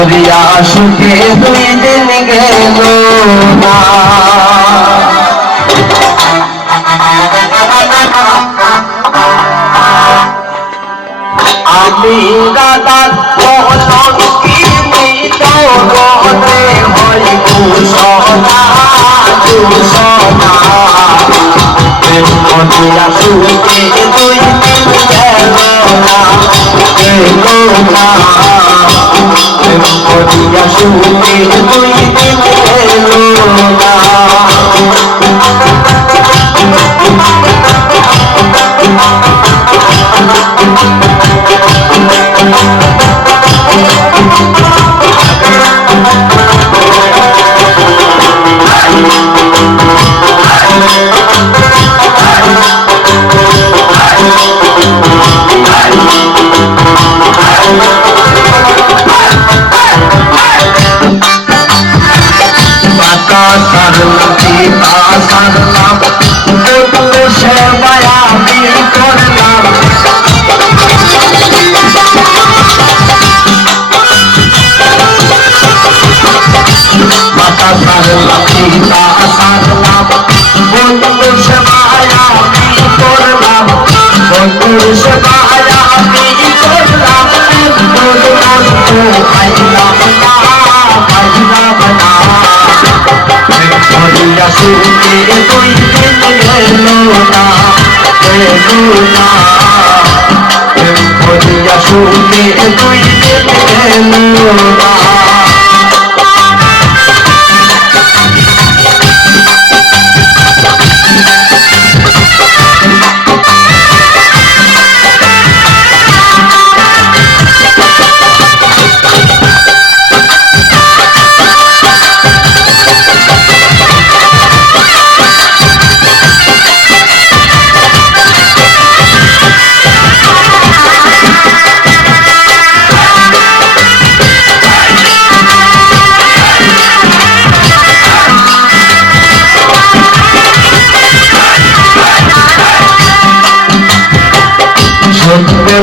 করিয়া সুখে 2 দিন গেল না। আমি দাদার মনে হয় কুসনা কুসনা করিয়া সুখে 2 দিন গেল না করিয়া সুখে 2 দিন গেল না।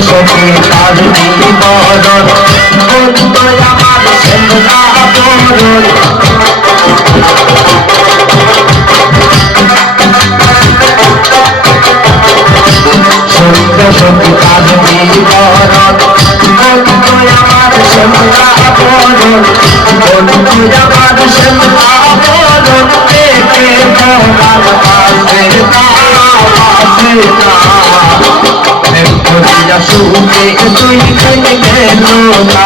সখী তার নিবরণ বন্ধু আমার সেন্দা বরণ সখী তার নিবরণ বন্ধু আমার সেন্দা বরণ বন্ধু আমার সেন্দা বরণ দেখে ভোলার পাশে না সুখে 2 দিন গেল না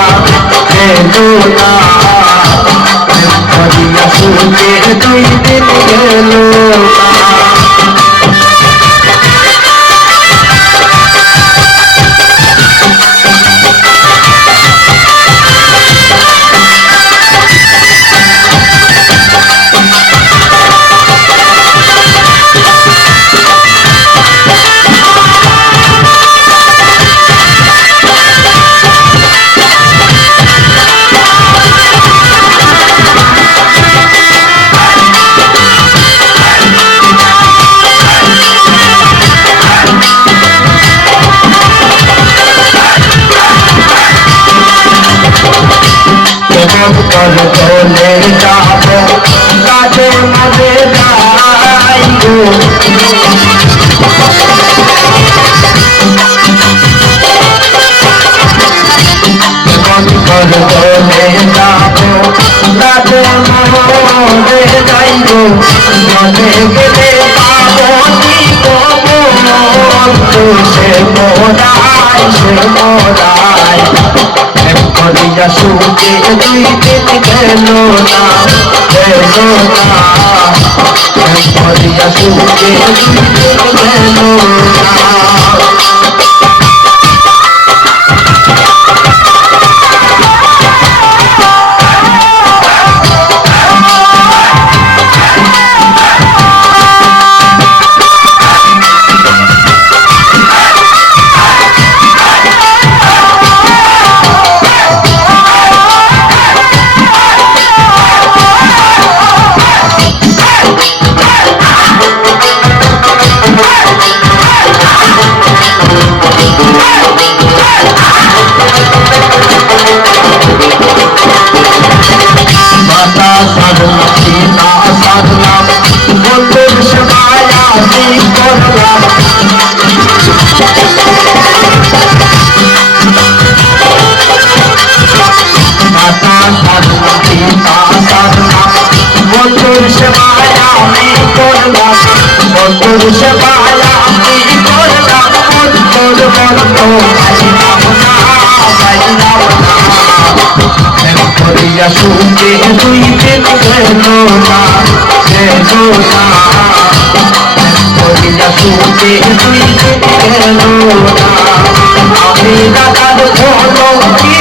করিয়া সুখে 2 দিন গেল না। চলে যাব কাছে মাঝে যাইব চলে যাব কাছে মাঝে যাইব মনে গেলে পাবনি সে মোরাই করিয়া সুখে 2 দিন গেল না করিয়া সুখে 2 দিন গেল না। আমি করলাম মাতা সাধনা পিতা সাধনা বন্ধুর সেবায় আমি করলাম বন্ধুর সেবায় আমি করলাম বন্ধুর বন্ধু পাইলাম না পাইলাম না প্রেম করিয়া সুখে দুই দিন গেল না গেল না প্রেম করিয়া সুখে দুই দিন গেল না আমি দাদার বলো কি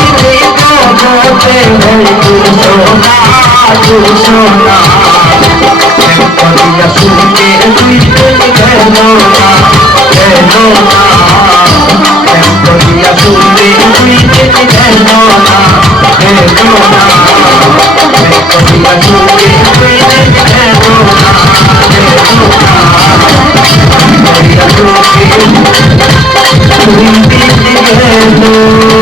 জগতে সোনা সোনা প্রেম করিয়া সুখে দুই দিন গেল না গেল না প্রেম করিয়া সুখে দুই দিন গেল না গেল না প্রেম করিয়া সুখে দুই দিন গেল না গেল না করিয়া সুখে দুই দিন গেল